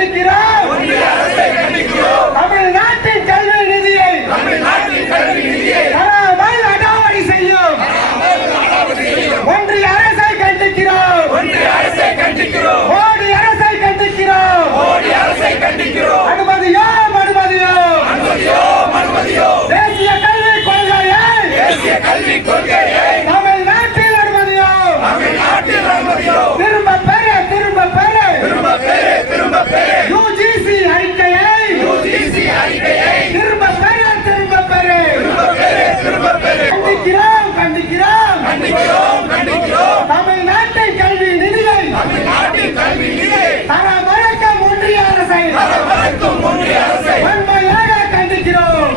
கண்டிக்கிறோம். தமிழ்நாட்டின் கல்வி நிதியை தராமல் அடாவடி செய்யும் ஒன்றிய அரசை கண்டிக்கிறோம். மோடி அரசை கண்டிக்கிறோம். அனுமதியோம் தேசிய கல்விக் கொள்கையை தமிழ்நாட்டில் அனுமதியோம். திரும்ப பெற UGC அறிக்கையை திரும்ப பெற கண்டிக்கிறோம். தமிழ்நாட்டின் கல்வி நிதியை தர மறுக்கும் ஒன்றிய அரசை வன்மையாக கண்டிக்கிறோம்.